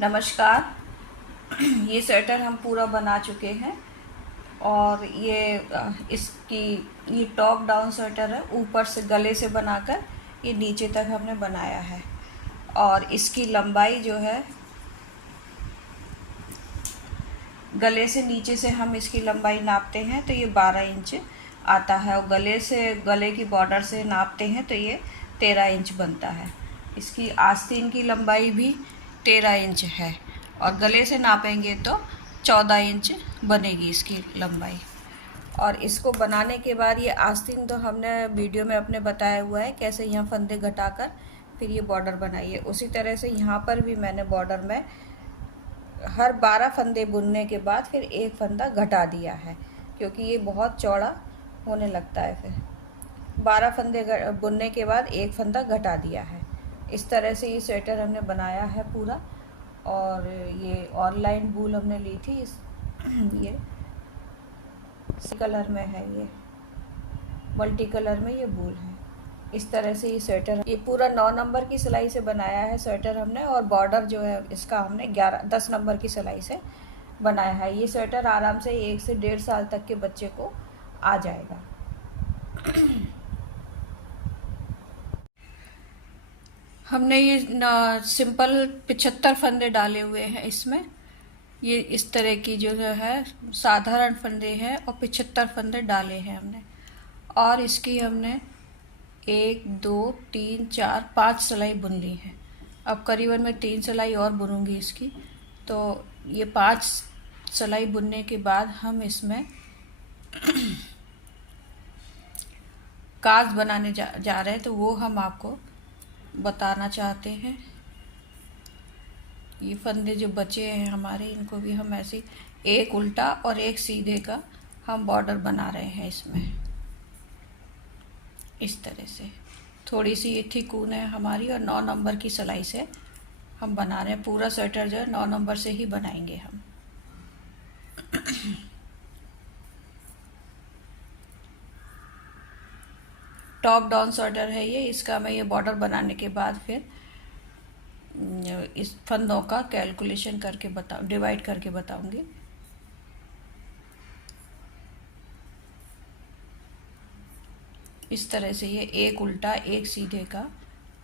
नमस्कार। ये स्वेटर हम पूरा बना चुके हैं और इसकी ये टॉप डाउन स्वेटर है। ऊपर से गले से बनाकर ये नीचे तक हमने बनाया है और इसकी लंबाई जो है गले से नीचे से हम इसकी लंबाई नापते हैं तो ये 12 इंच आता है और गले की बॉर्डर से नापते हैं तो ये 13 इंच बनता है। इसकी आस्तीन की लंबाई भी 13 इंच है और गले से नापेंगे तो 14 इंच बनेगी इसकी लंबाई। और इसको बनाने के बाद ये आस्तीन तो हमने वीडियो में अपने बताया हुआ है कैसे यहाँ फंदे घटाकर फिर ये बॉर्डर बनाइए। उसी तरह से यहाँ पर भी मैंने बॉर्डर में हर 12 फंदे बुनने के बाद फिर एक फंदा घटा दिया है क्योंकि ये बहुत चौड़ा होने लगता है। फिर 12 फंदे बुनने के बाद एक फंदा घटा दिया है। इस तरह से ये स्वेटर हमने बनाया है पूरा। और ये ऑनलाइन वूल हमने ली थी। ये कलर में है, ये मल्टी कलर में ये वूल है। इस तरह से ये स्वेटर ये पूरा 9 नंबर की सिलाई से बनाया है स्वेटर हमने। और बॉर्डर जो है इसका हमने 10 नंबर की सिलाई से बनाया है। ये स्वेटर आराम से 1 से 1.5 साल तक के बच्चे को आ जाएगा। हमने ये सिंपल 75 फंदे डाले हुए हैं इसमें। ये इस तरह की जो है साधारण फंदे हैं और 75 फंदे डाले हैं हमने। और इसकी हमने 1 2 3 4 5 सिलाई बुन ली है। अब करीबन मैं 3 सिलाई और बुनूंगी इसकी। तो ये 5 सिलाई बुनने के बाद हम इसमें काज बनाने जा रहे हैं तो वो हम आपको बताना चाहते हैं। ये फंदे जो बचे हैं हमारे इनको भी हम ऐसे एक उल्टा और एक सीधे का हम बॉर्डर बना रहे हैं इसमें। इस तरह से थोड़ी सी ये थिक ऊन है हमारी और 9 नंबर की सिलाई से हम बना रहे हैं। पूरा स्वेटर जो है 9 नंबर से ही बनाएंगे हम। टॉप डाउन स्वेटर है ये। इसका मैं ये बॉर्डर बनाने के बाद फिर इस फंदों का कैलकुलेशन करके डिवाइड करके बताऊंगी। इस तरह से ये एक उल्टा एक सीधे का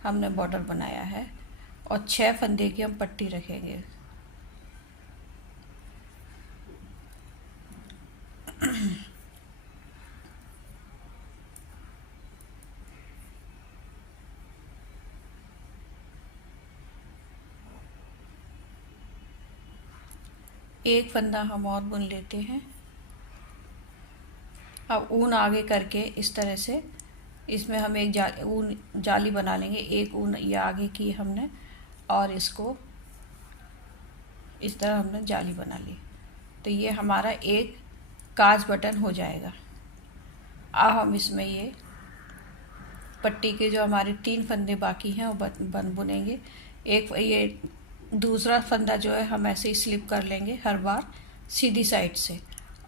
हमने बॉर्डर बनाया है और 6 फंदे की हम पट्टी रखेंगे। एक फंदा हम और बुन लेते हैं। अब ऊन आगे करके इस तरह से इसमें हम एक ऊन जाली बना लेंगे। एक ऊन ये आगे की हमने और इसको इस तरह हमने जाली बना ली तो ये हमारा एक काज बटन हो जाएगा। अब हम इसमें ये पट्टी के जो हमारे 3 फंदे बाकी हैं वो बुनेंगे। एक ये दूसरा फंदा जो है हम ऐसे ही स्लिप कर लेंगे हर बार सीधी साइड से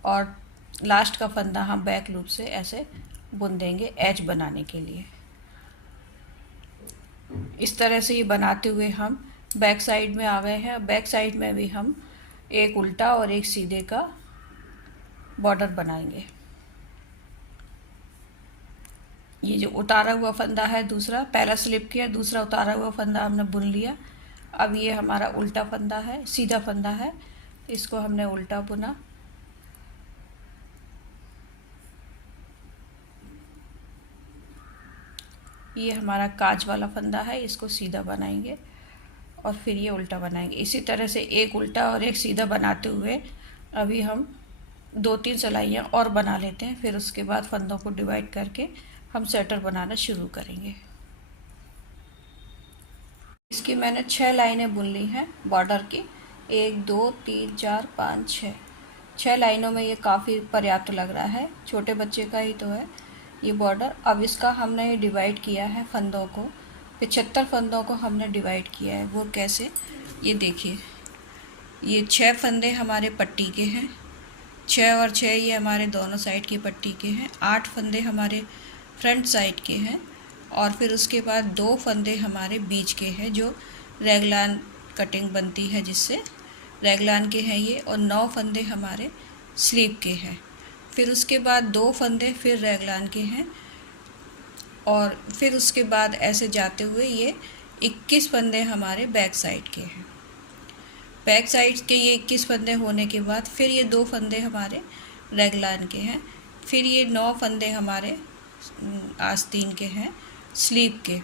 और लास्ट का फंदा हम बैक लूप से ऐसे बुन देंगे एज बनाने के लिए। इस तरह से ये बनाते हुए हम बैक साइड में आ गए हैं। बैक साइड में भी हम एक उल्टा और एक सीधे का बॉर्डर बनाएंगे। ये जो उतारा हुआ फंदा है दूसरा, पहला स्लिप किया, दूसरा उतारा हुआ फंदा हमने बुन लिया। अब ये हमारा उल्टा फंदा है, सीधा फंदा है, इसको हमने उल्टा बुना। ये हमारा काज वाला फंदा है, इसको सीधा बनाएंगे और फिर ये उल्टा बनाएंगे। इसी तरह से एक उल्टा और एक सीधा बनाते हुए अभी हम 2-3 सिलाइयाँ और बना लेते हैं। फिर उसके बाद फंदों को डिवाइड करके हम स्वेटर बनाना शुरू करेंगे। इसकी मैंने 6 लाइनें बुन ली हैं बॉर्डर की। 1 2 3 4 5 6 6 लाइनों में ये काफ़ी पर्याप्त लग रहा है। छोटे बच्चे का ही तो है ये बॉर्डर। अब इसका हमने डिवाइड किया है फंदों को, 75 फंदों को हमने डिवाइड किया है। वो कैसे, ये देखिए, ये 6 फंदे हमारे पट्टी के हैं, 6 और 6 ये हमारे दोनों साइड की पट्टी के हैं। 8 फंदे हमारे फ्रंट साइड के हैं और फिर उसके बाद 2 फंदे हमारे बीच के हैं जो रेगलान कटिंग बनती है जिससे रैगलान के हैं ये, और 9 फंदे हमारे स्लीव के हैं। फिर उसके बाद 2 फंदे फिर रैगलान के हैं, और फिर उसके बाद ऐसे जाते हुए ये 21 फंदे हमारे बैक साइड के हैं। बैक साइड के ये 21 फंदे होने के बाद फिर ये 2 फंदे हमारे रैगलान के हैं, फिर ये 9 फंदे हमारे आस्तीन के हैं स्लीव के,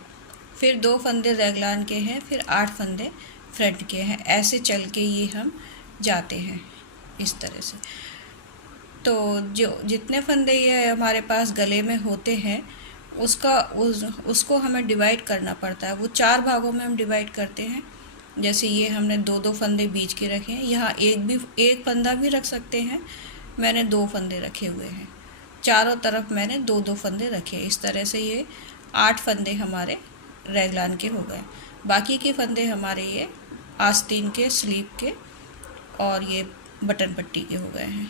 फिर 2 फंदे रैगलान के हैं, फिर 8 फंदे फ्रंट के हैं। ऐसे चल के ये हम जाते हैं इस तरह से। तो जो जितने फंदे ये हमारे पास गले में होते हैं उसको हमें डिवाइड करना पड़ता है। वो 4 भागों में हम डिवाइड करते हैं। जैसे ये हमने 2-2 फंदे बीच के रखे हैं, यहाँ एक फंदा भी रख सकते हैं, मैंने 2 फंदे रखे हुए हैं, चारों तरफ मैंने 2-2 फंदे रखे। इस तरह से ये 8 फंदे हमारे रैगलान के हो गए। बाकी के फंदे हमारे ये आस्तीन के, स्लीव के और ये बटन पट्टी के हो गए हैं।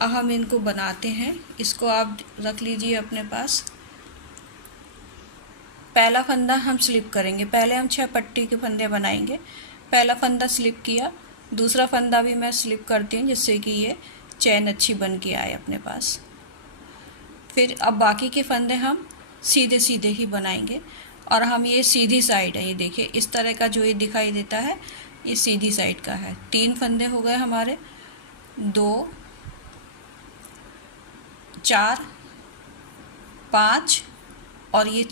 अब हम इनको बनाते हैं। इसको आप रख लीजिए अपने पास। पहला फंदा हम स्लिप करेंगे। पहले हम 6 पट्टी के फंदे बनाएंगे। पहला फंदा स्लिप किया, दूसरा फंदा भी मैं स्लिप करती हूँ जिससे कि ये चैन अच्छी बन के आए अपने पास। फिर अब बाकी के फंदे हम सीधे सीधे ही बनाएंगे, और हम ये सीधी साइड है, ये देखिए इस तरह का जो ये दिखाई देता है ये सीधी साइड का है। 3 फंदे हो गए हमारे, 2, 4, 5 और ये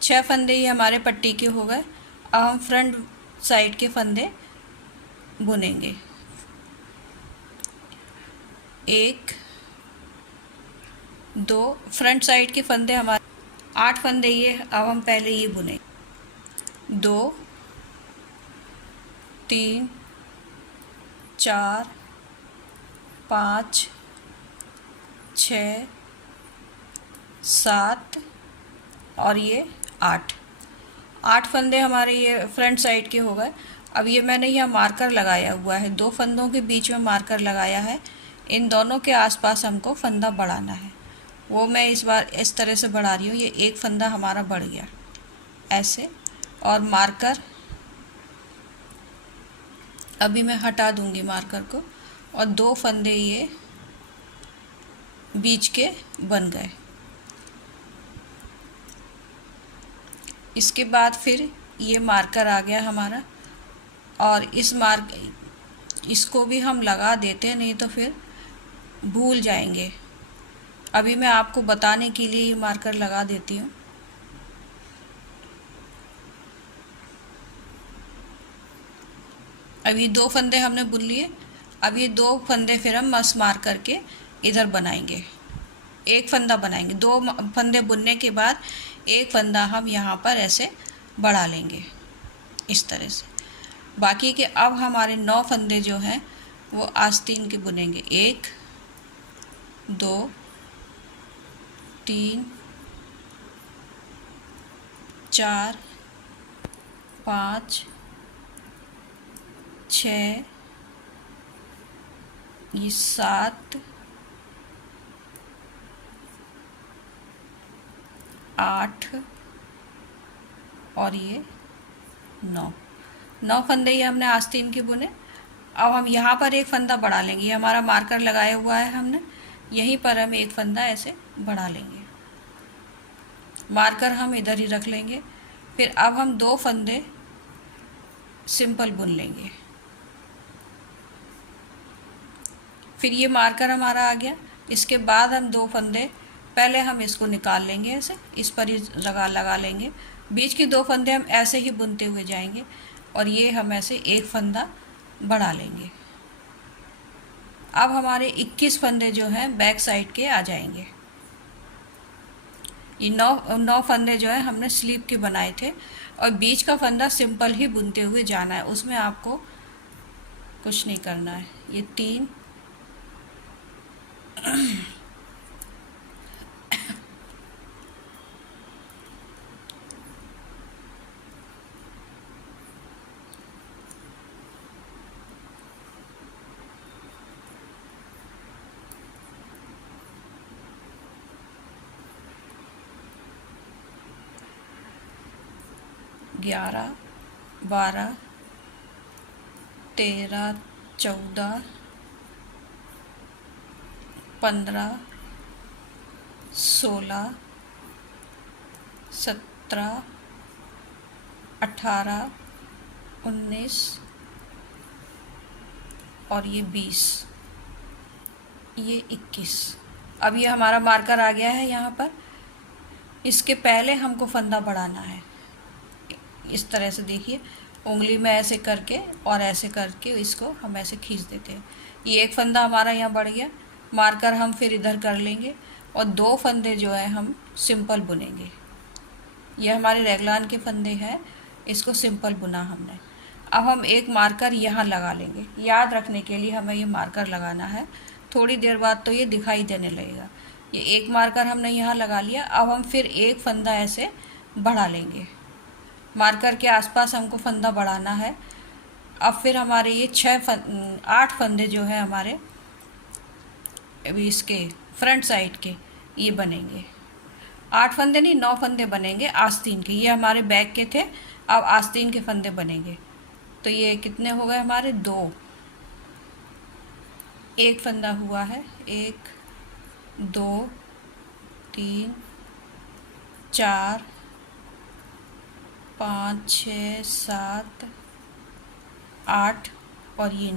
6 फंदे ये हमारे पट्टी के हो गए। अब हम फ्रंट साइड के फंदे बुनेंगे। 1, 2 फ्रंट साइड के फंदे हमारे 8 फंदे ये। अब हम पहले ये बुने 2, 3, 4, 5, 6, 7 और ये 8 फंदे हमारे ये फ्रंट साइड के हो गए। अब ये मैंने यहाँ मार्कर लगाया हुआ है, 2 फंदों के बीच में मार्कर लगाया है। इन दोनों के आसपास हमको फंदा बढ़ाना है, वो मैं इस बार इस तरह से बढ़ा रही हूँ। ये 1 फंदा हमारा बढ़ गया ऐसे, और मार्कर अभी मैं हटा दूँगी मार्कर को, और 2 फंदे ये बीच के बन गए। इसके बाद फिर ये मार्कर आ गया हमारा, और इसको भी हम लगा देते हैं, नहीं तो फिर भूल जाएंगे। अभी मैं आपको बताने के लिए ये मार्कर लगा देती हूँ। अभी 2 फंदे हमने बुन लिए। अब ये 2 फंदे फिर हम मस मार करके इधर बनाएंगे, 1 फंदा बनाएंगे। 2 फंदे बुनने के बाद 1 फंदा हम यहाँ पर ऐसे बढ़ा लेंगे इस तरह से। बाकी के अब हमारे 9 फंदे जो हैं वो आस्तीन के बुनेंगे। 1, 2, 3, 4, 5, 6, ये 7, 8 और ये 9 फंदे ये हमने आस्तीन के बुने। अब हम यहाँ पर 1 फंदा बढ़ा लेंगे। ये हमारा मार्कर लगाया हुआ है हमने, यहीं पर हम 1 फंदा ऐसे बढ़ा लेंगे। मार्कर हम इधर ही रख लेंगे। फिर अब हम 2 फंदे सिंपल बुन लेंगे। फिर ये मार्कर हमारा आ गया। इसके बाद हम 2 फंदे, पहले हम इसको निकाल लेंगे ऐसे, इस पर ही लगा लेंगे। बीच की 2 फंदे हम ऐसे ही बुनते हुए जाएंगे, और ये हम ऐसे 1 फंदा बढ़ा लेंगे। अब हमारे 21 फंदे जो हैं बैक साइड के आ जाएंगे। ये 9 फंदे जो है हमने स्लीव के बनाए थे, और बीच का फंदा सिंपल ही बुनते हुए जाना है, उसमें आपको कुछ नहीं करना है। ये 3 11 12, 13, 14, 15, 16, 17, 18, 19 और ये 20, ये 21। अब ये हमारा मार्कर आ गया है यहाँ पर। इसके पहले हमको फंदा बढ़ाना है। इस तरह से देखिए, उंगली में ऐसे करके और ऐसे करके इसको हम ऐसे खींच देते हैं। ये एक फंदा हमारा यहाँ बढ़ गया। मार्कर हम फिर इधर कर लेंगे और 2 फंदे जो है हम सिंपल बुनेंगे। ये हमारे रेगलान के फंदे हैं, इसको सिंपल बुना हमने। अब हम एक मार्कर यहाँ लगा लेंगे। याद रखने के लिए हमें ये मार्कर लगाना है। थोड़ी देर बाद तो ये दिखाई देने लगेगा। ये एक मार्कर हमने यहाँ लगा लिया। अब हम फिर एक फंदा ऐसे बढ़ा लेंगे। मार्कर के आसपास हमको फंदा बढ़ाना है। अब फिर हमारे ये 8 फंदे जो है हमारे अभी इसके फ्रंट साइड के ये बनेंगे। 8 फंदे नहीं, 9 फंदे बनेंगे आस्तीन के। ये हमारे बैक के थे, अब आस्तीन के फंदे बनेंगे। तो ये कितने हो गए हमारे? 2। एक फंदा हुआ है, 1, 2, 3, 4, 5, 6, 7, 8 और ये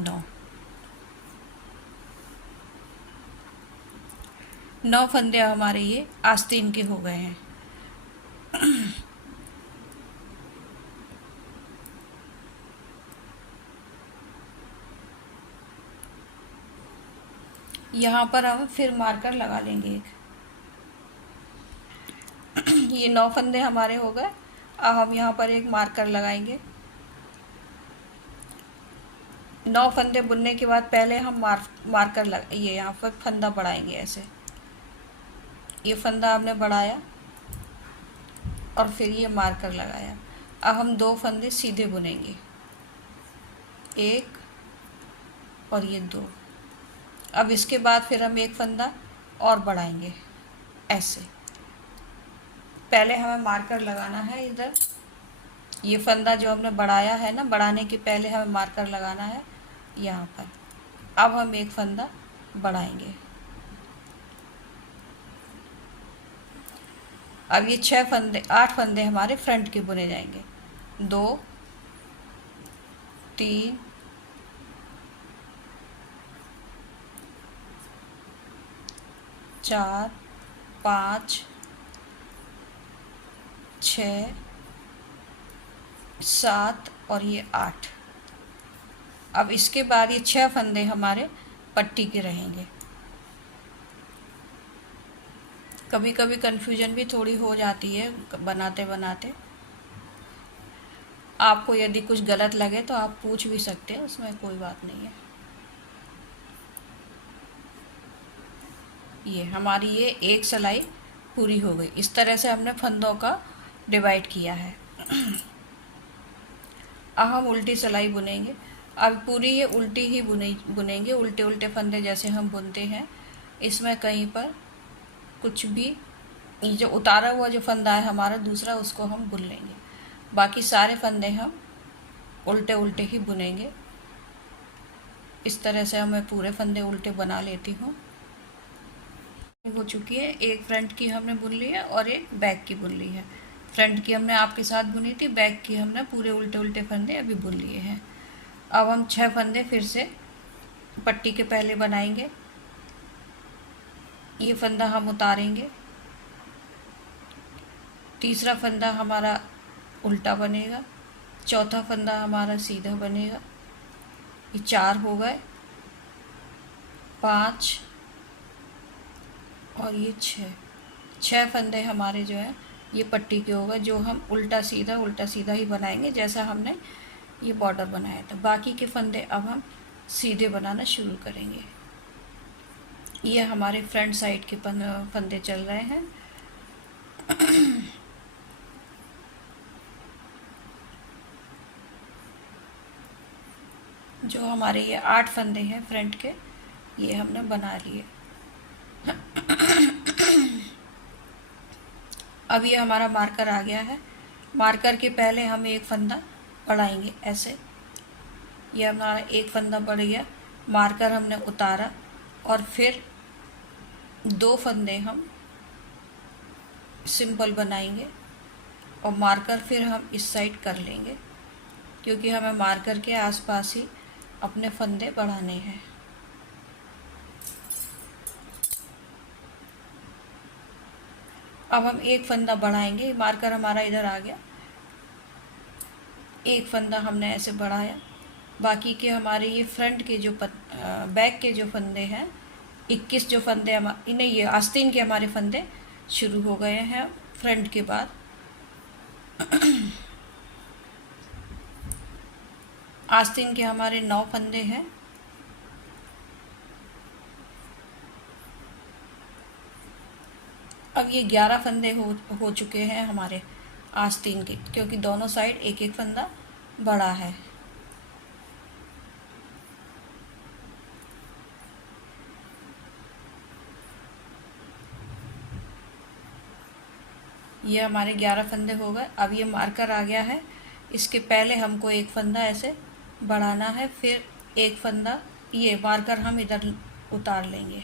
9 फंदे हमारे ये आस्तीन के हो गए हैं। यहाँ पर हम फिर मार्कर लगा लेंगे एक। ये 9 फंदे हमारे हो गए। अब हम यहाँ पर एक मार्कर लगाएंगे। 9 फंदे बुनने के बाद पहले हम मार्कर ये यहाँ पर फंदा बढ़ाएंगे ऐसे। ये फंदा हमने बढ़ाया और फिर ये मार्कर लगाया। अब हम 2 फंदे सीधे बुनेंगे, 1 और ये 2। अब इसके बाद फिर हम एक फंदा और बढ़ाएंगे ऐसे। पहले हमें मार्कर लगाना है इधर। ये फंदा जो हमने बढ़ाया है ना, बढ़ाने के पहले हमें मार्कर लगाना है यहाँ पर। अब हम एक फंदा बढ़ाएंगे। अब ये 8 फंदे हमारे फ्रंट के बुने जाएंगे। 2, 3, 4, 5, 6, 7 और ये 8। अब इसके बाद ये 6 फंदे हमारे पट्टी के रहेंगे। कभी कभी कन्फ्यूजन भी थोड़ी हो जाती है बनाते बनाते। आपको यदि कुछ गलत लगे तो आप पूछ भी सकते हैं, उसमें कोई बात नहीं है। ये हमारी ये एक सिलाई पूरी हो गई। इस तरह से हमने फंदों का डिवाइड किया है। अब हम उल्टी सिलाई बुनेंगे। अब पूरी ये उल्टी ही बुनेंगे। उल्टे उल्टे फंदे जैसे हम बुनते हैं, इसमें कहीं पर कुछ भी, ये जो उतारा हुआ जो फंदा है हमारा दूसरा, उसको हम बुन लेंगे। बाकी सारे फंदे हम उल्टे उल्टे ही बुनेंगे। इस तरह से मैं पूरे फंदे उल्टे बना लेती हूँ। हो चुकी है। एक फ्रंट की हमने बुन ली है और एक बैक की बुन ली है। फ्रंट की हमने आपके साथ बुनी थी, बैक की हमने पूरे उल्टे उल्टे फंदे अभी बुन लिए हैं। अब हम 6 फंदे फिर से पट्टी के पहले बनाएंगे। ये फंदा हम उतारेंगे। तीसरा फंदा हमारा उल्टा बनेगा। चौथा फंदा हमारा सीधा बनेगा। ये 4 हो गए, 5 और ये 6 फंदे हमारे जो है ये पट्टी के हो गए, जो हम उल्टा सीधा ही बनाएंगे जैसा हमने ये बॉर्डर बनाया था। बाकी के फंदे अब हम सीधे बनाना शुरू करेंगे। ये हमारे फ्रंट साइड के फंदे चल रहे हैं। जो हमारे ये 8 फंदे हैं फ्रंट के, ये हमने बना लिए। अब ये हमारा मार्कर आ गया है। मार्कर के पहले हम एक फंदा बढ़ाएंगे ऐसे। ये हमारा एक फंदा बढ़ गया, मार्कर हमने उतारा और फिर 2 फंदे हम सिंपल बनाएंगे और मार्कर फिर हम इस साइड कर लेंगे, क्योंकि हमें मार्कर के आसपास ही अपने फंदे बढ़ाने हैं। अब हम एक फंदा बढ़ाएंगे, मार्कर हमारा इधर आ गया, एक फंदा हमने ऐसे बढ़ाया। बाकी के हमारे ये फ्रंट के जो बैक के जो फंदे हैं, 21 जो फंदे नहीं, ये आस्तीन के हमारे फंदे शुरू हो गए हैं फ्रंट के बाद। आस्तीन के हमारे 9 फंदे हैं। अब ये 11 फंदे हो चुके हैं हमारे आस्तीन के, क्योंकि दोनों साइड एक एक फंदा बड़ा है। ये हमारे 11 फंदे हो गए। अब ये मार्कर आ गया है, इसके पहले हमको एक फंदा ऐसे बढ़ाना है, फिर एक फंदा ये मार्कर हम इधर उतार लेंगे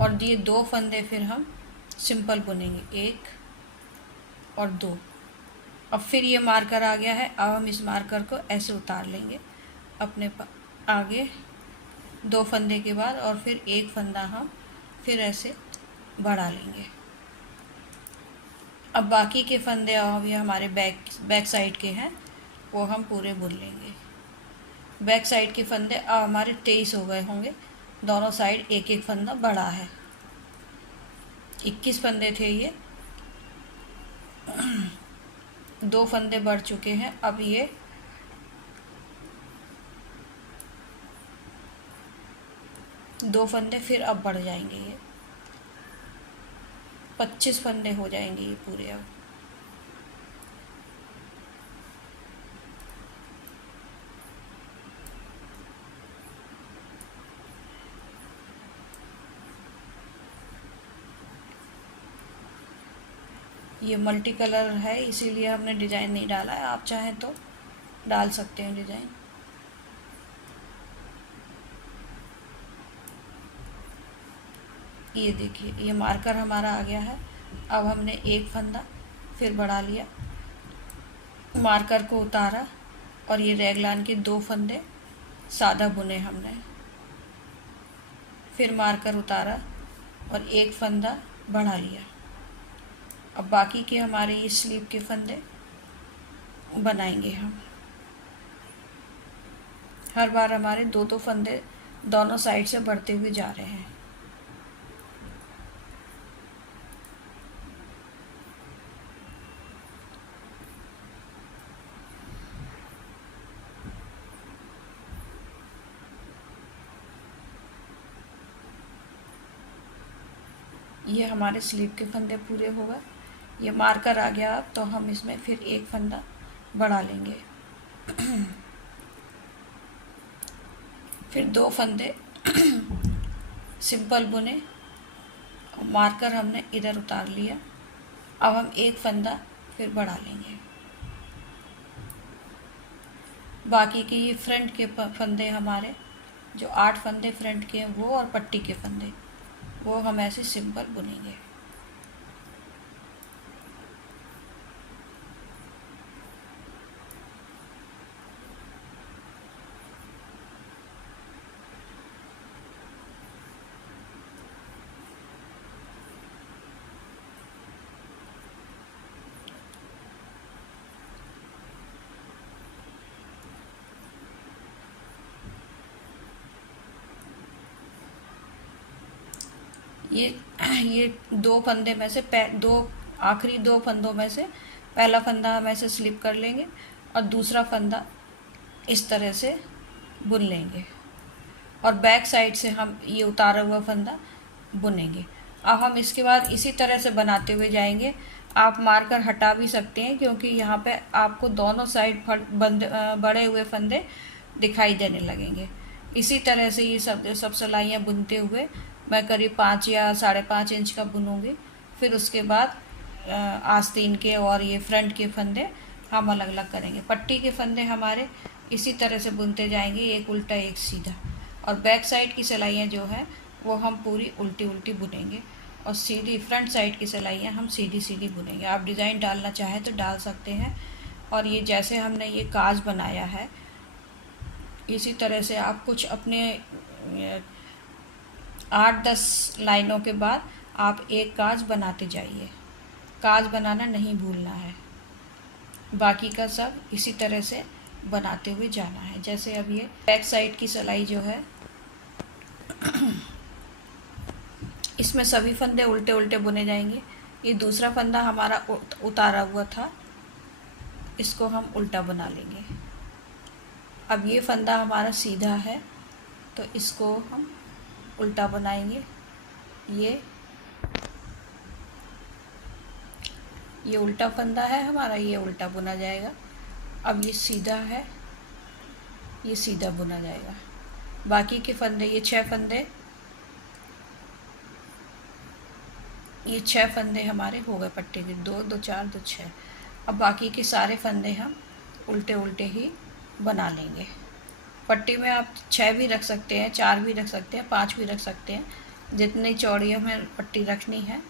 और ये 2 फंदे फिर हम सिंपल बुनेंगे, 1 और 2। अब फिर ये मार्कर आ गया है, अब हम इस मार्कर को ऐसे उतार लेंगे अपने आगे 2 फंदे के बाद, और फिर एक फंदा हम फिर ऐसे बढ़ा लेंगे। अब बाकी के फंदे अब ये हमारे बैक साइड के हैं, वो हम पूरे बुन लेंगे। बैक साइड के फंदे अब हमारे 23 हो गए होंगे, दोनों साइड एक एक फंदा बढ़ा है। 21 फंदे थे ये, 2 फंदे बढ़ चुके हैं। अब ये 2 फंदे फिर अब बढ़ जाएंगे, ये 25 फंदे हो जाएंगे ये पूरे। अब ये मल्टी कलर है, इसीलिए हमने डिज़ाइन नहीं डाला है, आप चाहें तो डाल सकते हैं डिज़ाइन। ये देखिए, ये मार्कर हमारा आ गया है। अब हमने एक फंदा फिर बढ़ा लिया, मार्कर को उतारा और ये रैगलान के 2 फंदे सादा बुने हमने, फिर मार्कर उतारा और एक फंदा बढ़ा लिया। अब बाकी के हमारे ये स्लीव के फंदे बनाएंगे हम। हर बार हमारे 2-2 फंदे दोनों साइड से बढ़ते हुए जा रहे हैं। ये हमारे स्लीव के फंदे पूरे हो गए। ये मार्कर आ गया, अब तो हम इसमें फिर एक फंदा बढ़ा लेंगे। फिर 2 फंदे सिंपल बुने, मार्कर हमने इधर उतार लिया। अब हम एक फंदा फिर बढ़ा लेंगे। बाकी के ये फ्रंट के फंदे हमारे जो 8 फंदे फ्रंट के हैं वो, और पट्टी के फंदे वो हम ऐसे सिंपल बुनेंगे। ये 2 फंदे में से आखिरी 2 फंदों में से पहला फंदा हम ऐसे स्लिप कर लेंगे और दूसरा फंदा इस तरह से बुन लेंगे, और बैक साइड से हम ये उतारा हुआ फंदा बुनेंगे। अब हम इसके बाद इसी तरह से बनाते हुए जाएंगे। आप मार्कर हटा भी सकते हैं, क्योंकि यहाँ पे आपको दोनों साइड बड़े हुए फंदे दिखाई देने लगेंगे। इसी तरह से ये सब सिलाइयाँ बुनते हुए मैं करीब 5 या 5.5 इंच का बुनूंगी। फिर उसके बाद आस्तीन के और ये फ्रंट के फंदे हम अलग अलग करेंगे। पट्टी के फंदे हमारे इसी तरह से बुनते जाएंगे, एक उल्टा एक सीधा। और बैक साइड की सिलाइयाँ जो है वो हम पूरी उल्टी उल्टी बुनेंगे, और सीधी फ्रंट साइड की सिलाइयाँ हम सीधी सीधी बुनेंगे। आप डिज़ाइन डालना चाहें तो डाल सकते हैं। और ये जैसे हमने ये काज बनाया है, इसी तरह से आप कुछ अपने 8-10 लाइनों के बाद आप एक काज बनाते जाइए। काज बनाना नहीं भूलना है। बाकी का सब इसी तरह से बनाते हुए जाना है। जैसे अब ये बैक साइड की सिलाई जो है इसमें सभी फंदे उल्टे उल्टे बुने जाएंगे। ये दूसरा फंदा हमारा उतारा हुआ था, इसको हम उल्टा बना लेंगे। अब ये फंदा हमारा सीधा है तो इसको हम उल्टा बनाएंगे। ये उल्टा फंदा है हमारा, ये उल्टा बुना जाएगा। अब ये सीधा है, ये सीधा बुना जाएगा। बाकी के फंदे, ये 6 फंदे हमारे हो गए पट्टी के, 2 2 4 2 6। अब बाकी के सारे फंदे हम उल्टे उल्टे ही बना लेंगे। पट्टी में आप 6 भी रख सकते हैं, 4 भी रख सकते हैं, 5 भी रख सकते हैं। जितनी चौड़ी हमें पट्टी रखनी है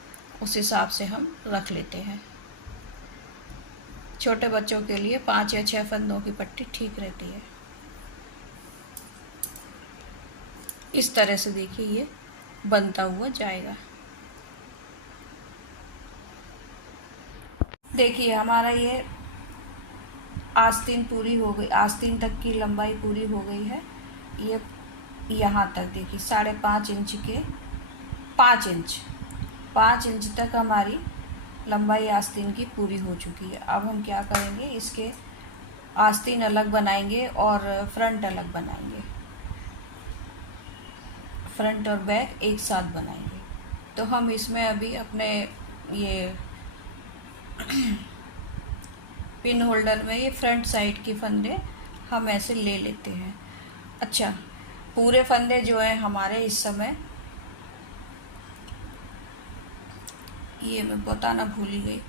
उस हिसाब से हम रख लेते हैं। छोटे बच्चों के लिए 5 या 6 फंदों की पट्टी ठीक रहती है। इस तरह से देखिए ये बनता हुआ जाएगा। देखिए हमारा ये आस्तीन पूरी हो गई, आस्तीन तक की लंबाई पूरी हो गई है। ये यहाँ तक देखिए 5.5 इंच के 5 इंच तक हमारी लंबाई आस्तीन की पूरी हो चुकी है। अब हम क्या करेंगे, इसके आस्तीन अलग बनाएंगे और फ्रंट अलग बनाएंगे। फ्रंट और बैक एक साथ बनाएंगे। तो हम इसमें अभी अपने ये पिन होल्डर में ये फ्रंट साइड के फंदे हम ऐसे ले लेते हैं। अच्छा, पूरे फंदे जो हैं हमारे इस समय, ये मैं बताना भूल ही गई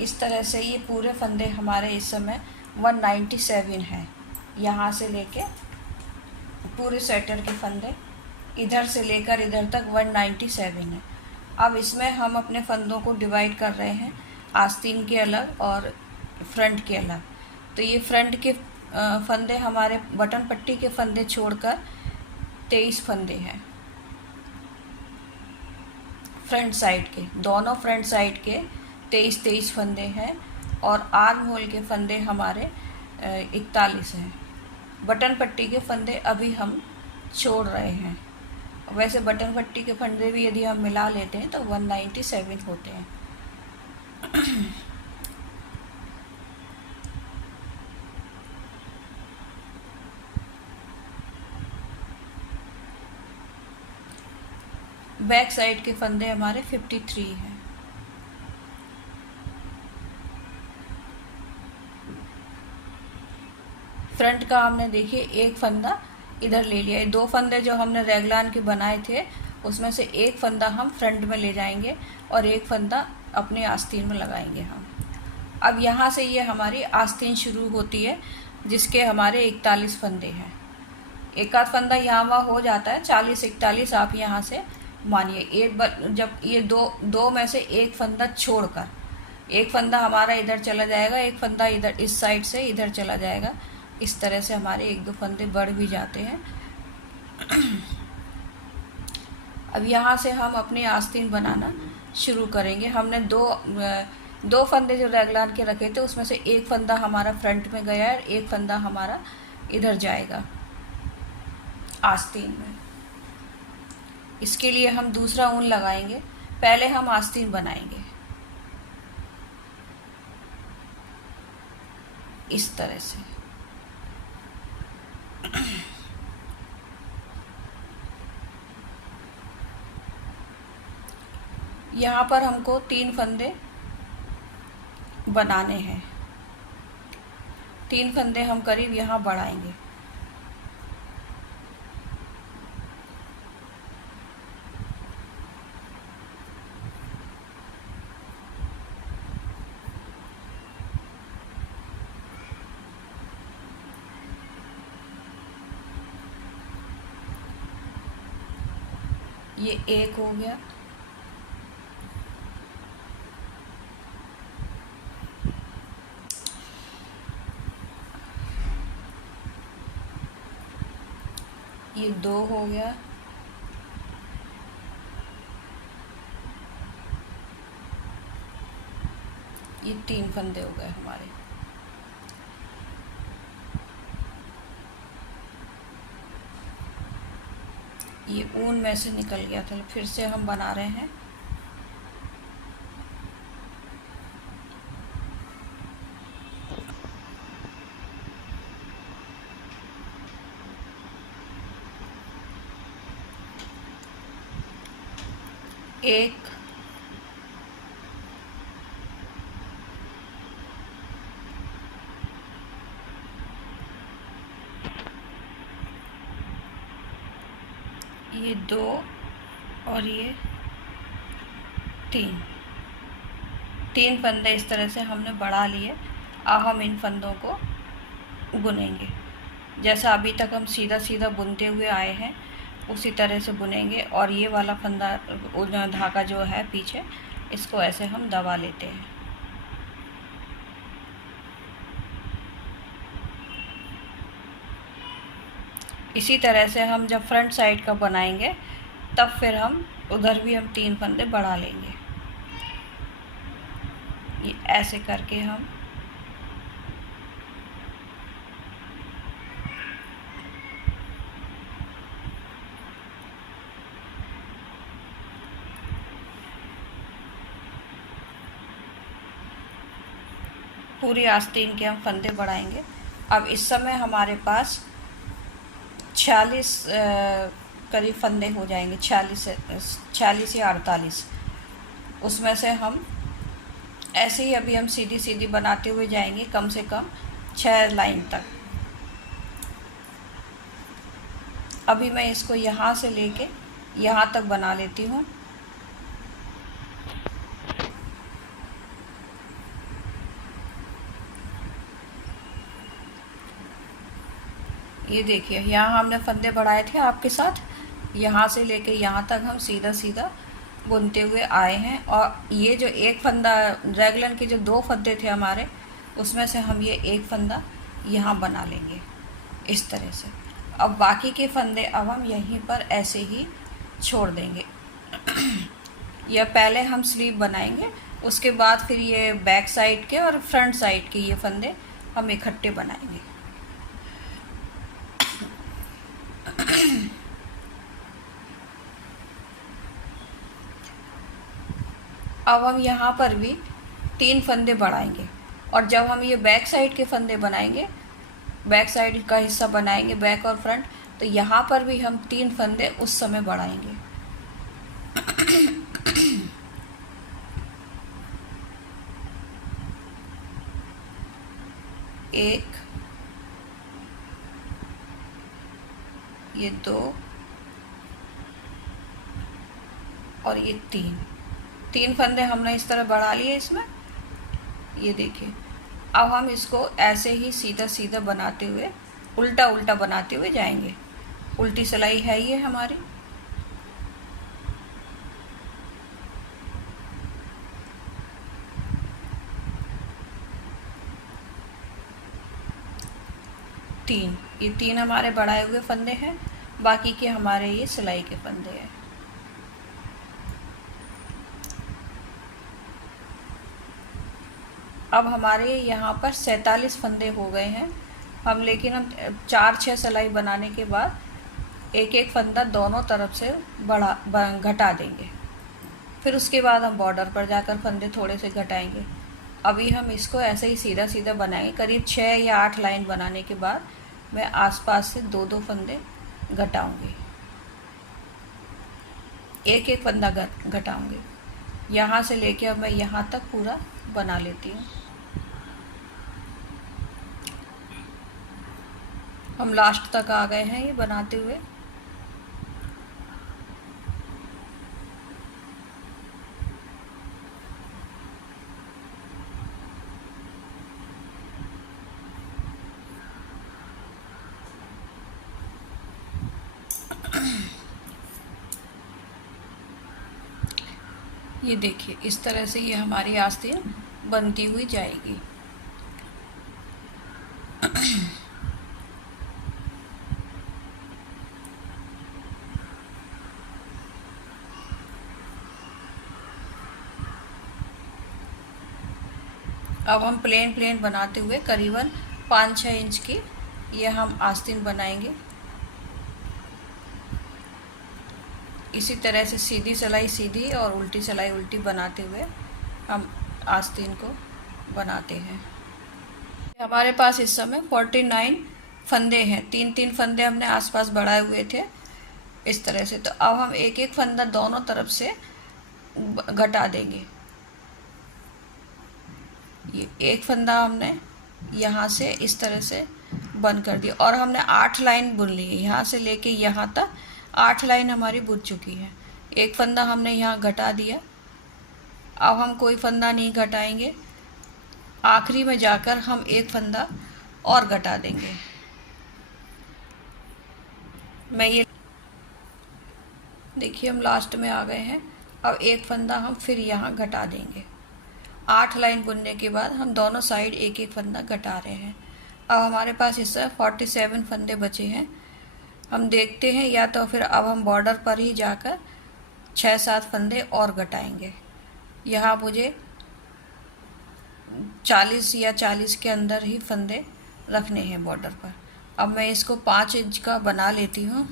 इस तरह से ये पूरे फंदे हमारे इस समय 197 हैं। यहाँ से लेके पूरे स्वेटर के फंदे इधर से लेकर इधर तक 197 है। अब इसमें हम अपने फंदों को डिवाइड कर रहे हैं, आस्तीन के अलग और फ्रंट के अलग। तो ये फ्रंट के फंदे हमारे बटन पट्टी के फंदे छोड़कर 23 फंदे हैं। फ्रंट साइड के, दोनों फ्रंट साइड के 23 फंदे हैं, और आर्म होल के फंदे हमारे 41 हैं। बटन पट्टी के फंदे अभी हम छोड़ रहे हैं। वैसे बटन पट्टी के फंदे भी यदि हम मिला लेते हैं तो 197 होते हैं। बैक साइड के फंदे हमारे 53 हैं। फ्रंट का हमने देखिए एक फंदा इधर ले लिया है। 2 फंदे जो हमने रेगलान के बनाए थे उसमें से एक फंदा हम फ्रंट में ले जाएंगे और एक फंदा अपने आस्तीन में लगाएंगे हम। अब यहाँ से ये हमारी आस्तीन शुरू होती है, जिसके हमारे 41 फंदे हैं। एक आध फंदा यहाँ वहाँ हो जाता है, 40-41 आप यहाँ से मानिए। एक बार जब ये दो में से एक फंदा छोड़कर, एक फंदा हमारा इधर चला जाएगा, एक फंदा इधर इस साइड से इधर चला जाएगा। इस तरह से हमारे 1-2 फंदे बढ़ भी जाते हैं। अब यहाँ से हम अपनी आस्तीन बनाना शुरू करेंगे। हमने दो फंदे जो रेगलान के रखे थे उसमें से एक फंदा हमारा फ्रंट में गया है, एक फंदा हमारा इधर जाएगा आस्तीन में। इसके लिए हम दूसरा ऊन लगाएंगे। पहले हम आस्तीन बनाएंगे इस तरह से। यहाँ पर हमको 3 फंदे बनाने हैं। 3 फंदे हम करीब यहाँ बढ़ाएंगे। ये एक हो गया, ये दो हो गया, ये तीन फंदे हो गए हमारे। ये ऊन में से निकल गया था, फिर से हम बना रहे हैं। एक, ये दो, और ये तीन। तीन फंदे इस तरह से हमने बढ़ा लिए। अब हम इन फंदों को बुनेंगे। जैसा अभी तक हम सीधा सीधा बुनते हुए आए हैं उसी तरह से बुनेंगे। और ये वाला फंदा धागा जो है पीछे, इसको ऐसे हम दबा लेते हैं। इसी तरह से हम जब फ्रंट साइड का बनाएंगे तब फिर हम उधर भी हम तीन फंदे बढ़ा लेंगे। ये ऐसे करके हम पूरी आस्तीन के हम फंदे बढ़ाएंगे। अब इस समय हमारे पास 46 करीब फंदे हो जाएंगे, 46 या 48। उसमें से हम ऐसे ही अभी हम सीधी सीधी बनाते हुए जाएंगे, कम से कम 6 लाइन तक। अभी मैं इसको यहाँ से लेके यहाँ तक बना लेती हूँ। ये देखिए, यहाँ हमने फंदे बढ़ाए थे आपके साथ, यहाँ से लेके यहाँ तक हम सीधा सीधा बुनते हुए आए हैं। और ये जो एक फंदा, रेगुलर के जो दो फंदे थे हमारे, उसमें से हम ये एक फंदा यहाँ बना लेंगे इस तरह से। अब बाकी के फंदे अब हम यहीं पर ऐसे ही छोड़ देंगे। या पहले हम स्लीव बनाएंगे, उसके बाद फिर ये बैक साइड के और फ्रंट साइड के ये फंदे हम इकट्ठे बनाएंगे। अब हम यहाँ पर भी 3 फंदे बढ़ाएंगे। और जब हम ये बैक साइड के फंदे बनाएंगे, बैक साइड का हिस्सा बनाएंगे, बैक और फ्रंट, तो यहाँ पर भी हम 3 फंदे उस समय बढ़ाएंगे। एक, ये दो, और ये तीन फंदे हमने इस तरह बढ़ा लिए इसमें। ये देखिए, अब हम इसको ऐसे ही सीधा सीधा बनाते हुए, उल्टा उल्टा बनाते हुए जाएंगे। उल्टी सिलाई है ये हमारी। ये तीन हमारे बढ़ाए हुए फंदे हैं, बाकी के हमारे ये सिलाई के फंदे हैं। अब हमारे यहाँ पर 47 फंदे हो गए हैं हम, लेकिन हम 4-6 सिलाई बनाने के बाद एक एक फंदा दोनों तरफ से घटा देंगे। फिर उसके बाद हम बॉर्डर पर जाकर फंदे थोड़े से घटाएंगे। अभी हम इसको ऐसे ही सीधा सीधा बनाएंगे। करीब 6 या 8 लाइन बनाने के बाद मैं आसपास से 2-2 फंदे घटाऊंगी, एक एक फंदा घटाऊंगी। यहाँ से लेके अब मैं यहाँ तक पूरा बना लेती हूँ। हम लास्ट तक आ गए हैं ये बनाते हुए। ये देखिए इस तरह से ये हमारी आस्तीन बनती हुई जाएगी। अब हम प्लेन बनाते हुए करीबन 5-6 इंच की ये हम आस्तीन बनाएंगे। इसी तरह से सीधी सिलाई सीधी और उल्टी सिलाई उल्टी बनाते हुए हम आस्तीन को बनाते हैं। हमारे पास इस समय 49 फंदे हैं, 3-3 फंदे हमने आसपास बढ़ाए हुए थे इस तरह से। तो अब हम एक एक फंदा दोनों तरफ से घटा देंगे। ये एक फंदा हमने यहाँ से इस तरह से बंद कर दिया और हमने 8 लाइन बुन ली है। यहाँ से लेके यहाँ तक 8 लाइन हमारी बुन चुकी है। एक फंदा हमने यहाँ घटा दिया। अब हम कोई फंदा नहीं घटाएंगे, आखिरी में जाकर हम एक फंदा और घटा देंगे। मैं ये देखिए हम लास्ट में आ गए हैं। अब एक फंदा हम फिर यहाँ घटा देंगे। 8 लाइन बुनने के बाद हम दोनों साइड एक एक फंदा घटा रहे हैं। अब हमारे पास इस 47 फंदे बचे हैं। हम देखते हैं या तो फिर अब हम बॉर्डर पर ही जाकर 6-7 फंदे और घटाएंगे। यहाँ मुझे 40 या 40 के अंदर ही फंदे रखने हैं बॉर्डर पर। अब मैं इसको 5 इंच का बना लेती हूँ।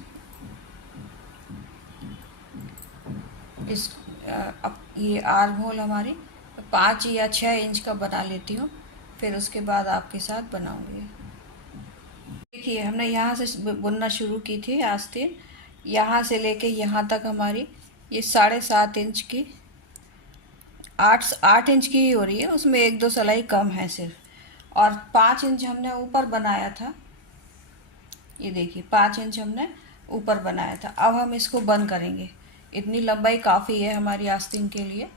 अब ये आर्म होल हमारी 5 या 6 इंच का बना लेती हूँ, फिर उसके बाद आपके साथ बनाऊँगी। देखिए हमने यहाँ से बुनना शुरू की थी आस्तीन, यहाँ से लेके यहाँ तक हमारी ये 7.5 इंच की 8 इंच की ही हो रही है, उसमें 1-2 सिलाई कम है सिर्फ। और 5 इंच हमने ऊपर बनाया था, ये देखिए 5 इंच हमने ऊपर बनाया था। अब हम इसको बंद करेंगे। इतनी लंबाई काफ़ी है हमारी आस्तीन के लिए।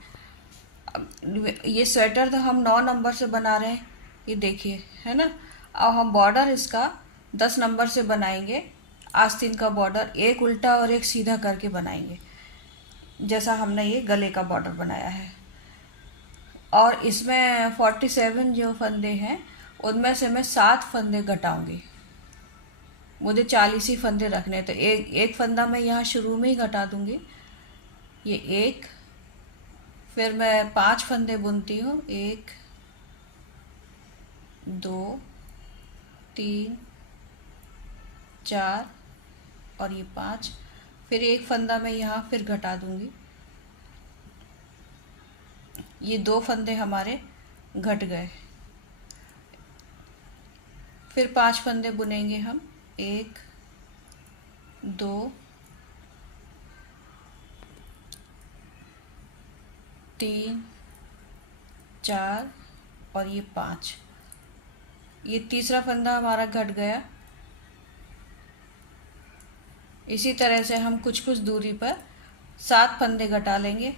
अब ये स्वेटर तो हम 9 नंबर से बना रहे हैं, ये देखिए है ना। अब हम बॉर्डर इसका 10 नंबर से बनाएंगे। आस्तीन का बॉर्डर एक उल्टा और एक सीधा करके बनाएंगे, जैसा हमने ये गले का बॉर्डर बनाया है। और इसमें 47 जो फंदे हैं उनमें से मैं 7 फंदे घटाऊंगी। मुझे 40 ही फंदे रखने, तो एक फंदा मैं यहाँ शुरू में ही घटा दूंगी। ये एक, फिर मैं 5 फंदे बुनती हूँ, 1 2 3 4 और ये 5। फिर एक फंदा मैं यहाँ फिर घटा दूंगी। ये 2 फंदे हमारे घट गए। फिर 5 फंदे बुनेंगे हम, 1 2 3 4 और ये 5। ये तीसरा फंदा हमारा घट गया। इसी तरह से हम कुछ कुछ दूरी पर 7 फंदे घटा लेंगे।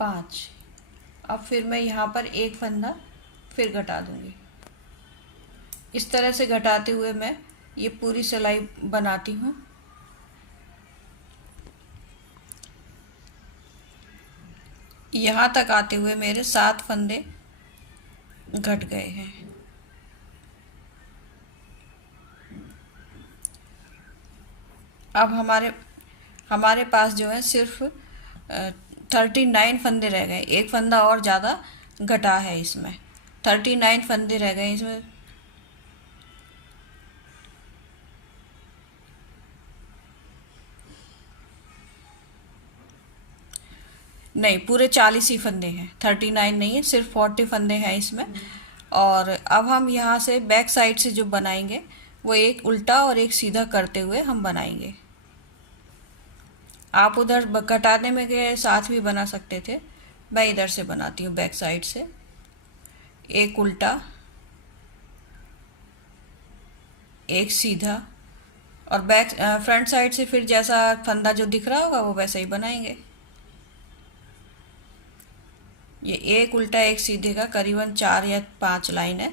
पाँच। अब फिर मैं यहाँ पर एक फंदा फिर घटा दूंगी। इस तरह से घटाते हुए मैं ये पूरी सिलाई बनाती हूँ। यहाँ तक आते हुए मेरे 7 फंदे घट गए हैं। अब हमारे पास जो है सिर्फ 39 फंदे रह गए। एक फंदा और ज़्यादा घटा है इसमें, 39 फंदे रह गए इसमें। नहीं, पूरे 40 ही फंदे हैं, 39 नहीं है, सिर्फ 40 फंदे हैं इसमें। और अब हम यहाँ से बैक साइड से जो बनाएंगे वो एक उल्टा और एक सीधा करते हुए हम बनाएंगे। आप उधर कटाने में के साथ भी बना सकते थे, मैं इधर से बनाती हूँ बैक साइड से। एक उल्टा, एक सीधा, और बैक फ्रंट साइड से फिर जैसा फंदा जो दिख रहा होगा वो वैसा ही बनाएंगे। ये एक उल्टा एक सीधे का करीबन 4 या 5 लाइन है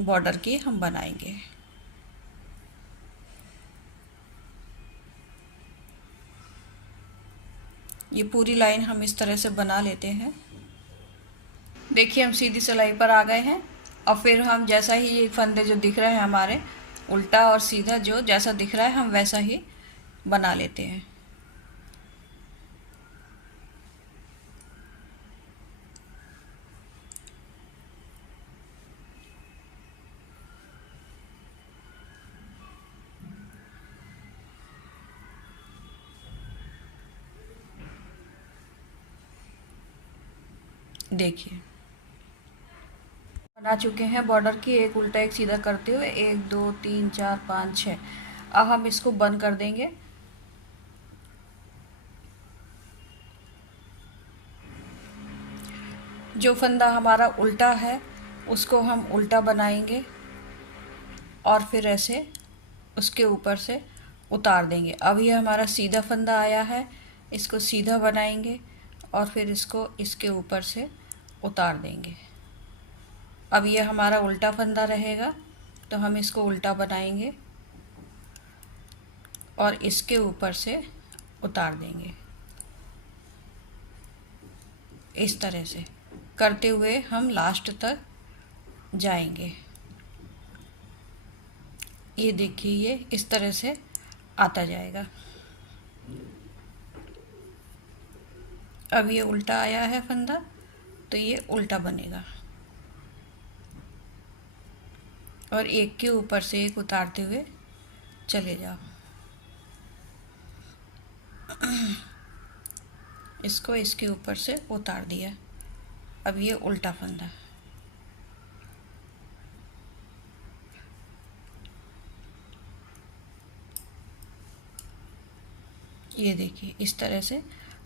बॉर्डर की हम बनाएंगे। ये पूरी लाइन हम इस तरह से बना लेते हैं। देखिए हम सीधी सिलाई पर आ गए हैं और फिर हम जैसा ही ये फंदे जो दिख रहे हैं हमारे उल्टा और सीधा जो जैसा दिख रहा है हम वैसा ही बना लेते हैं। देखिए बना चुके हैं बॉर्डर की एक उल्टा एक सीधा करते हुए 1 2 3 4 5 6। अब हम इसको बंद कर देंगे। जो फंदा हमारा उल्टा है उसको हम उल्टा बनाएंगे और फिर ऐसे उसके ऊपर से उतार देंगे। अब ये हमारा सीधा फंदा आया है, इसको सीधा बनाएंगे और फिर इसको इसके ऊपर से उतार देंगे। अब ये हमारा उल्टा फंदा रहेगा तो हम इसको उल्टा बनाएंगे और इसके ऊपर से उतार देंगे। इस तरह से करते हुए हम लास्ट तक जाएंगे। ये देखिए ये इस तरह से आता जाएगा। अब ये उल्टा आया है फंदा तो ये उल्टा बनेगा और एक के ऊपर से एक उतारते हुए चले जाओ। इसको इसके ऊपर से उतार दिया। अब ये उल्टा फंदा। ये देखिए इस तरह से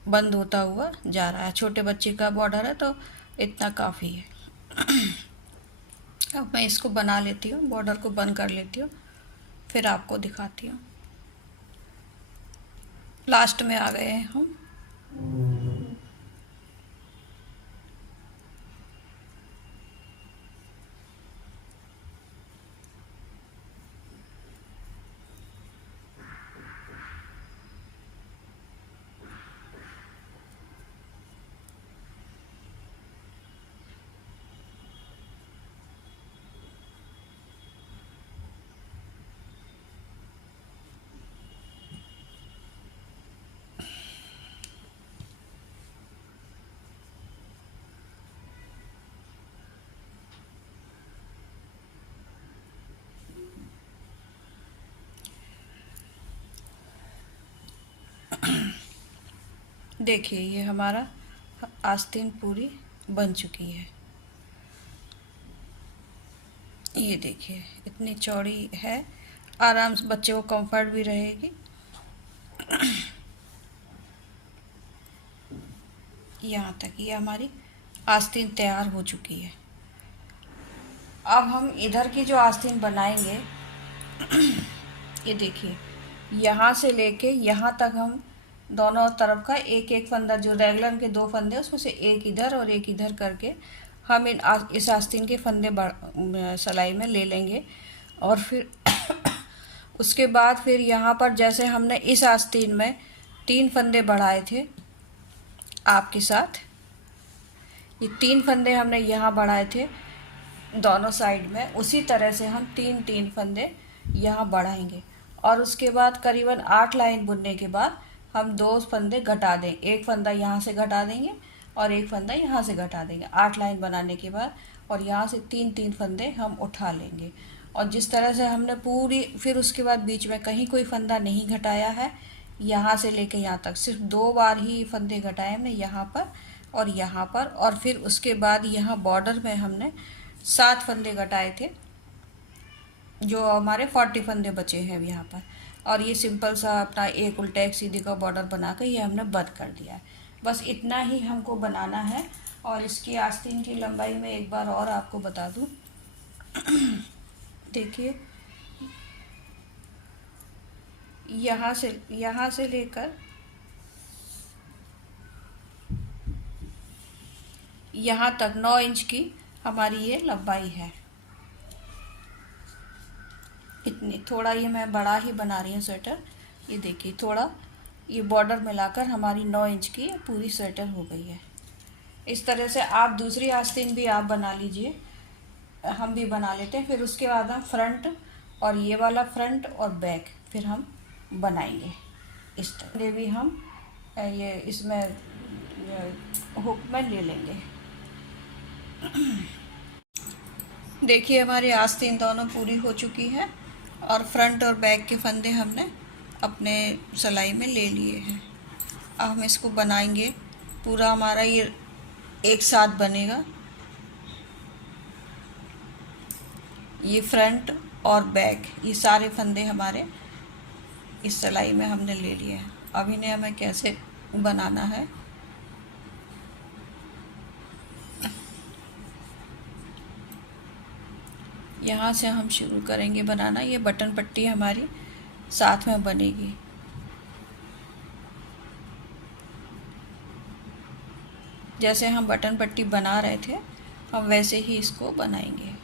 बंद होता हुआ जा रहा है। छोटे बच्चे का बॉर्डर है तो इतना काफ़ी है। अब मैं इसको बना लेती हूँ, बॉर्डर को बंद कर लेती हूँ, फिर आपको दिखाती हूँ। लास्ट में आ गए हैं हम। देखिए ये हमारा आस्तीन पूरी बन चुकी है। ये देखिए इतनी चौड़ी है, आराम से बच्चे को कंफर्ट भी रहेगी। यहाँ तक ये हमारी आस्तीन तैयार हो चुकी है। अब हम इधर की जो आस्तीन बनाएंगे ये देखिए यहाँ से लेके यहाँ तक हम दोनों तरफ का एक एक फंदा, जो रेगुलर के 2 फंदे उसमें से एक इधर और एक इधर करके हम इस आस्तीन के फंदे सिलाई में ले लेंगे। और फिर उसके बाद फिर यहाँ पर जैसे हमने इस आस्तीन में 3 फंदे बढ़ाए थे आपके साथ, ये 3 फंदे हमने यहाँ बढ़ाए थे दोनों साइड में, उसी तरह से हम 3 फंदे यहाँ बढ़ाएंगे। और उसके बाद करीबन 8 लाइन बुनने के बाद हम 2 फंदे घटा दें, एक फंदा यहाँ से घटा देंगे और एक फंदा यहाँ से घटा देंगे 8 लाइन बनाने के बाद। और यहाँ से 3 फंदे हम उठा लेंगे। और जिस तरह से हमने पूरी, फिर उसके बाद बीच में कहीं कोई फंदा नहीं घटाया है, यहाँ से लेके यहाँ तक सिर्फ 2 बार ही फंदे घटाए हमने, यहाँ पर और यहाँ पर। और फिर उसके बाद यहाँ बॉर्डर में हमने 7 फंदे घटाए थे, जो हमारे 40 फंदे बचे हैं यहाँ पर। और ये सिंपल सा अपना एक उल्टा एक सीधी का बॉर्डर बना कर ये हमने बंद कर दिया है। बस इतना ही हमको बनाना है। और इसकी आस्तीन की लंबाई में एक बार और आपको बता दूं। देखिए यहाँ से लेकर यहाँ तक 9 इंच की हमारी ये लंबाई है। इतनी, थोड़ा ये मैं बड़ा ही बना रही हूँ स्वेटर। ये देखिए, थोड़ा ये बॉर्डर मिलाकर हमारी 9 इंच की पूरी स्वेटर हो गई है। इस तरह से आप दूसरी आस्तीन भी आप बना लीजिए, हम भी बना लेते हैं। फिर उसके बाद हम फ्रंट और ये वाला फ्रंट और बैक फिर हम बनाएंगे। इस तरह भी हम ये इसमें हुक में ले लेंगे। देखिए, हमारी आस्तीन दोनों पूरी हो चुकी है और फ्रंट और बैक के फंदे हमने अपने सिलाई में ले लिए हैं। अब हम इसको बनाएंगे, पूरा हमारा ये एक साथ बनेगा। ये फ्रंट और बैक, ये सारे फंदे हमारे इस सिलाई में हमने ले लिए हैं। अब इन्हें हमें कैसे बनाना है, यहाँ से हम शुरू करेंगे बनाना। ये बटन पट्टी हमारी साथ में बनेगी। जैसे हम बटन पट्टी बना रहे थे, हम वैसे ही इसको बनाएंगे।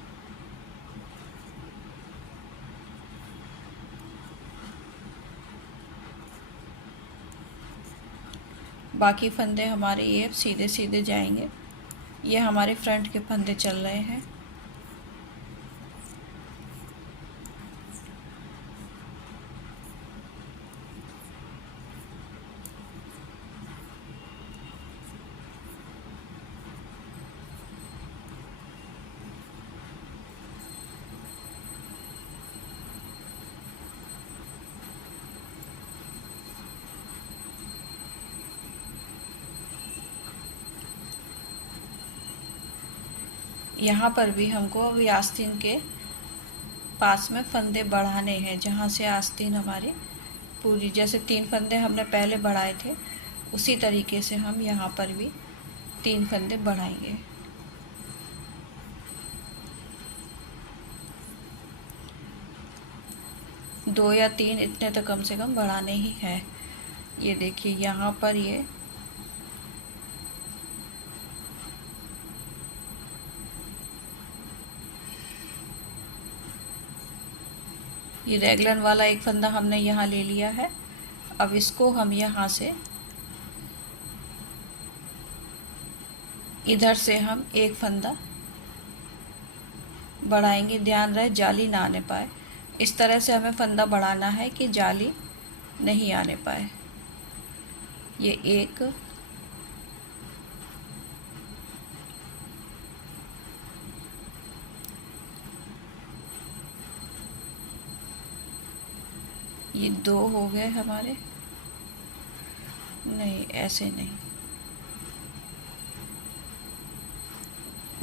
बाकी फंदे हमारे ये सीधे सीधे जाएंगे। ये हमारे फ्रंट के फंदे चल रहे हैं। यहाँ पर भी हमको अभी आस्तीन के पास में फंदे बढ़ाने हैं, जहाँ से आस्तीन हमारी पूरी, जैसे 3 फंदे हमने पहले बढ़ाए थे, उसी तरीके से हम यहाँ पर भी 3 फंदे बढ़ाएंगे। दो या 3 इतने तो कम से कम बढ़ाने ही हैं। ये देखिए, यहाँ पर ये रेगलन वाला एक फंदा हमने यहाँ ले लिया है। अब इसको हम यहाँ से इधर से हम एक फंदा बढ़ाएंगे। ध्यान रहे जाली ना आने पाए। इस तरह से हमें फंदा बढ़ाना है कि जाली नहीं आने पाए। ये एक, ये 2 हो गए हमारे। नहीं, ऐसे नहीं,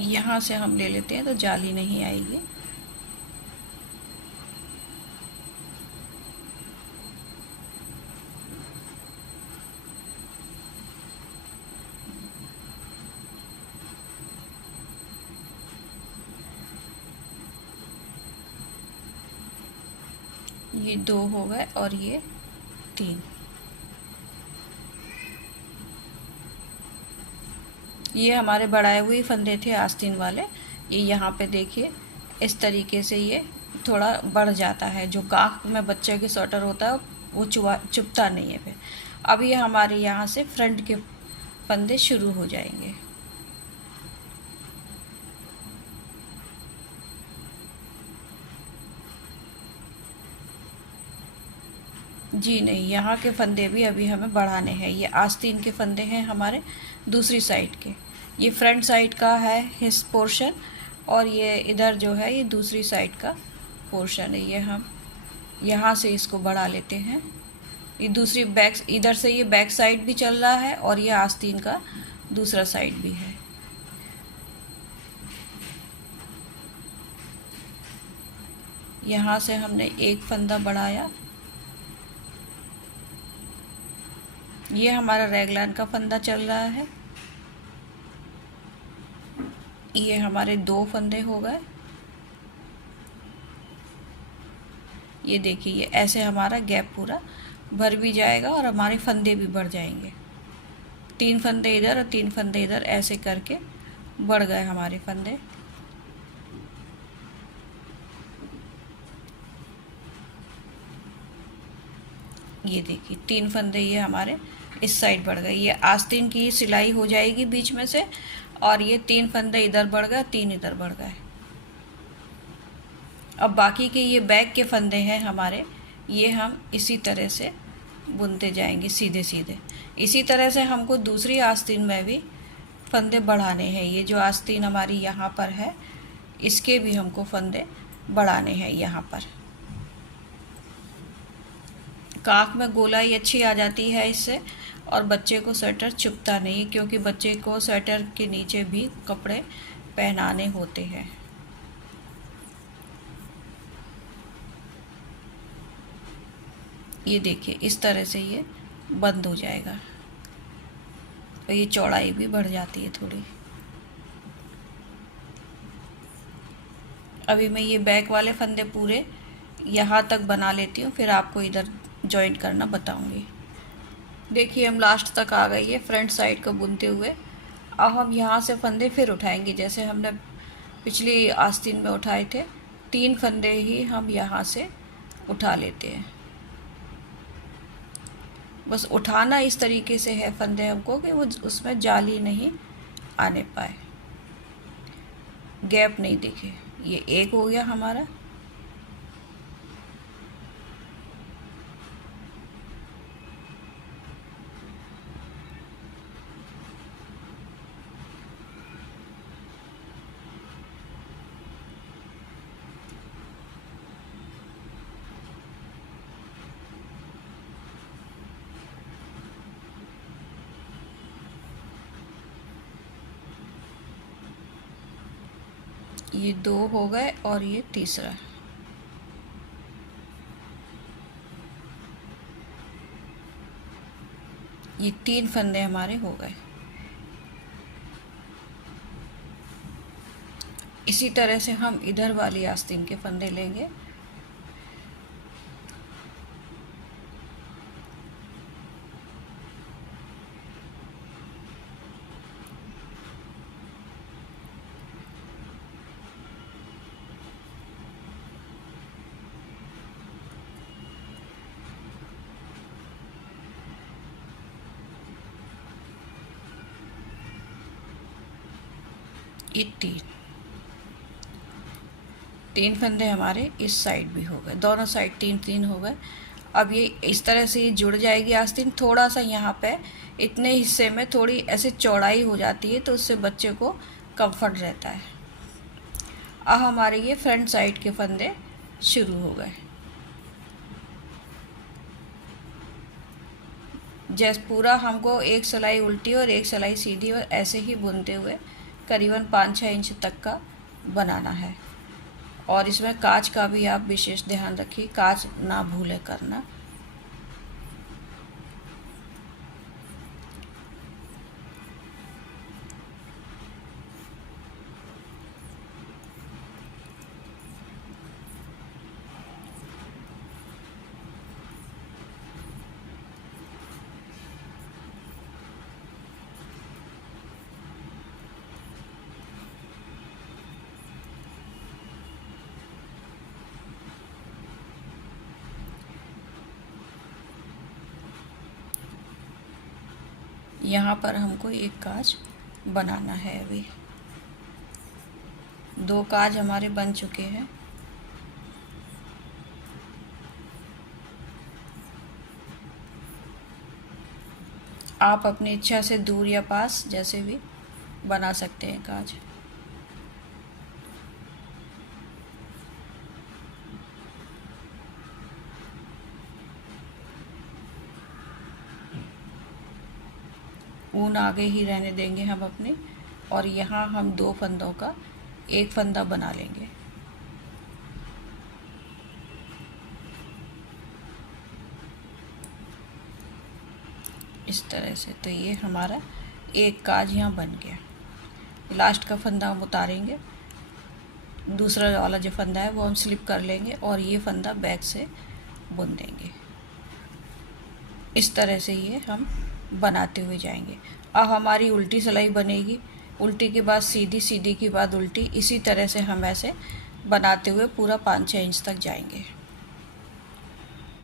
यहाँ से हम ले लेते हैं तो जाली नहीं आएगी। ये 2 हो गए और ये 3। ये हमारे बढ़ाए हुए फंदे थे आस्तीन वाले। ये यहाँ पे देखिए, इस तरीके से ये थोड़ा बढ़ जाता है। जो गाँठ में बच्चे के स्वेटर होता है वो चुभता नहीं है फिर। अब ये हमारे यहाँ से फ्रंट के फंदे शुरू हो जाएंगे। जी नहीं, यहाँ के फंदे भी अभी हमें बढ़ाने हैं। ये आस्तीन के फंदे हैं हमारे दूसरी साइड के। ये फ्रंट साइड का है हिस पोर्शन, और ये इधर जो है ये दूसरी साइड का पोर्शन है। ये हम यहाँ से इसको बढ़ा लेते हैं। ये दूसरी बैक, इधर से ये बैक साइड भी चल रहा है और ये आस्तीन का दूसरा साइड भी है। यहाँ से हमने एक फंदा बढ़ाया। ये हमारा रेगलान का फंदा चल रहा है। ये हमारे 2 फंदे हो गए। ये देखिए, ये ऐसे हमारा गैप पूरा भर भी जाएगा और हमारे फंदे भी बढ़ जाएंगे। 3 फंदे इधर और 3 फंदे इधर, ऐसे करके बढ़ गए हमारे फंदे। ये देखिए 3 फंदे ये हमारे इस साइड बढ़ गए। ये आस्तीन की सिलाई हो जाएगी बीच में से, और ये 3 फंदे इधर बढ़ गए, 3 इधर बढ़ गए। अब बाकी के ये बैक के फंदे हैं हमारे, ये हम इसी तरह से बुनते जाएंगे सीधे सीधे। इसी तरह से हमको दूसरी आस्तीन में भी फंदे बढ़ाने हैं। ये जो आस्तीन हमारी यहाँ पर है, इसके भी हमको फंदे बढ़ाने हैं यहाँ पर। काख में गोलाई अच्छी आ जाती है इससे, और बच्चे को स्वेटर चुभता नहीं, क्योंकि बच्चे को स्वेटर के नीचे भी कपड़े पहनाने होते हैं। ये देखिए इस तरह से ये बंद हो जाएगा, और ये चौड़ाई भी बढ़ जाती है थोड़ी। अभी मैं ये बैक वाले फंदे पूरे यहाँ तक बना लेती हूँ, फिर आपको इधर जॉइंट करना बताऊँगी। देखिए हम लास्ट तक आ गए ये फ्रंट साइड को बुनते हुए। अब हम यहाँ से फंदे फिर उठाएंगे, जैसे हमने पिछली आस्तीन में उठाए थे। 3 फंदे ही हम यहाँ से उठा लेते हैं। बस उठाना इस तरीके से है फंदे हमको कि वो उसमें जाली नहीं आने पाए, गैप नहीं दिखे। ये एक हो गया हमारा। ये 2 हो गए और ये तीसरा। ये 3 फंदे हमारे हो गए। इसी तरह से हम इधर वाली आस्तीन के फंदे लेंगे। ये 3 फंदे हमारे इस साइड भी हो गए, दोनों साइड 3-3 हो गए। अब ये इस तरह से जुड़ जाएगी आस्तीन। थोड़ा सा यहाँ पे इतने हिस्से में थोड़ी ऐसे चौड़ाई हो जाती है, तो उससे बच्चे को कंफर्ट रहता है। अब हमारे ये फ्रंट साइड के फंदे शुरू हो गए। जैसे पूरा हमको एक सिलाई उल्टी और एक सिलाई सीधी और ऐसे ही बुनते हुए करीबन 5-6 इंच तक का बनाना है। और इसमें काज का भी आप विशेष ध्यान रखिए, काज ना भूले करना। यहाँ पर हमको एक काज बनाना है। अभी 2 काज हमारे बन चुके हैं। आप अपनी इच्छा से दूर या पास जैसे भी बना सकते हैं काज। ऊन आगे ही रहने देंगे हम अपने, और यहाँ हम 2 फंदों का एक फंदा बना लेंगे। इस तरह से। तो ये हमारा एक काज यहाँ बन गया। लास्ट का फंदा हम उतारेंगे, दूसरा वाला जो फंदा है वो हम स्लिप कर लेंगे, और ये फंदा बैक से बुन देंगे। इस तरह से ये हम बनाते हुए जाएंगे। अब हमारी उल्टी सिलाई बनेगी। उल्टी के बाद सीधी, सीधी के बाद उल्टी, इसी तरह से हम ऐसे बनाते हुए पूरा 5-6 इंच तक जाएंगे।